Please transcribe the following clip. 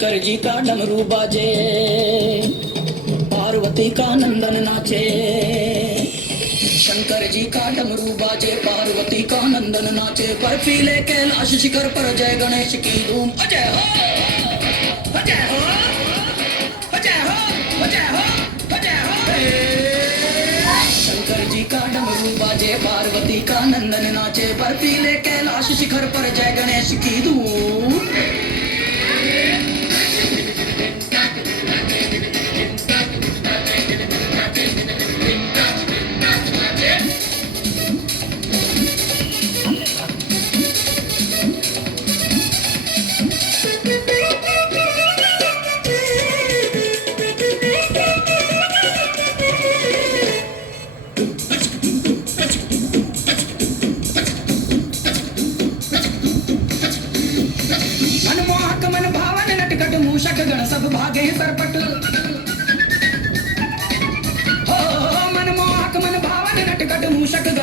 शंकर जी का डमरू बाजे, पार्वती का नंदन नाचे। शंकर जी का डमरू बाजे, पार्वती का नंदन नाचे। बर्फीले कैलाश शिखर पर जय गणेश की धूम। अजय हो, अजय हो, अजय हो, अजय हो, अजय हो। शंकर जी का डमरू बाजे, पार्वती का नंदन नाचे। बर्फीले कैलाश शिखर पर जय गणेश की धूम। मनमोहक मन भावन नटखट मूषक गण सब भागे सरपट। हो मनमोहक मन भावन नटखट मूषक गण